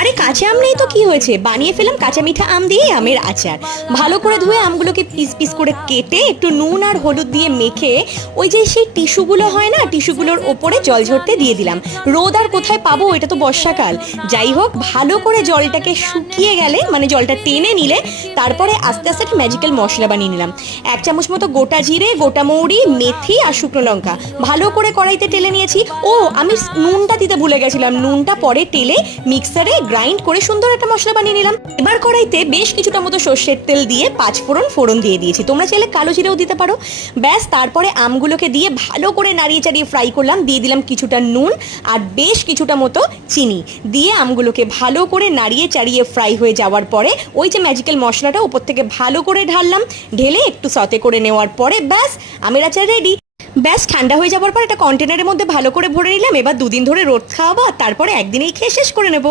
আরে কাঁচা আম নেই তো কি হয়েছে, বানিয়ে ফেলাম কাঁচা মিঠা আম দিয়ে আমের আচার। ভালো করে ধুয়ে আমগুলোকে পিস পিস করে কেটে একটু নুন আর হলুদ দিয়ে মেখে ওই যে সেই টিস্যুগুলো হয় না, টিস্যুগুলোর ওপরে জল ঝরতে দিয়ে দিলাম। রোদ আর কোথায় পাবো, এটা তো বর্ষাকাল। যাই হোক, ভালো করে জলটাকে শুকিয়ে গেলে, মানে জলটা টেনে নিলে তারপরে আস্তে আস্তে একটা ম্যাজিক্যাল মশলা বানিয়ে নিলাম। 1 চামচ মতো গোটা জিরে, গোটা মৌরি, মেথি আর শুকনো লঙ্কা ভালো করে কড়াইতে টেলে নিয়েছি। ও, আমি নুনটা দিতে ভুলে গেছিলাম, নুনটা পরে টেলে মিক্সারে গ্রাইন্ড করে সুন্দর একটা মশলা বানিয়ে নিলাম। এবার কড়াইতে বেশ কিছুটা মতো সর্ষের তেল দিয়ে 5 ফোড়ন দিয়ে দিয়েছি, তোমরা চাইলে কালো জিরেও দিতে পারো। ব্যাস, তারপরে আমগুলোকে দিয়ে ভালো করে নাড়িয়ে চাড়িয়ে ফ্রাই করলাম। দিয়ে দিলাম কিছুটা নুন আর বেশ কিছুটা মতো চিনি দিয়ে আমগুলোকে ভালো করে নাড়িয়ে চাড়িয়ে ফ্রাই হয়ে যাওয়ার পরে ওই যে ম্যাজিক্যাল মশলাটা উপর থেকে ভালো করে ঢাললাম। ঢেলে একটু সতে করে নেওয়ার পরে ব্যাস, আমের আচার রেডি। ব্যাস, ঠান্ডা হয়ে যাওয়ার পর একটা কন্টেনারের মধ্যে ভালো করে ভরে নিলাম। এবার 2 দিন ধরে রোদ খাওয়াবো, আর তারপরে একদিনেই খেয়ে শেষ করে নেবো।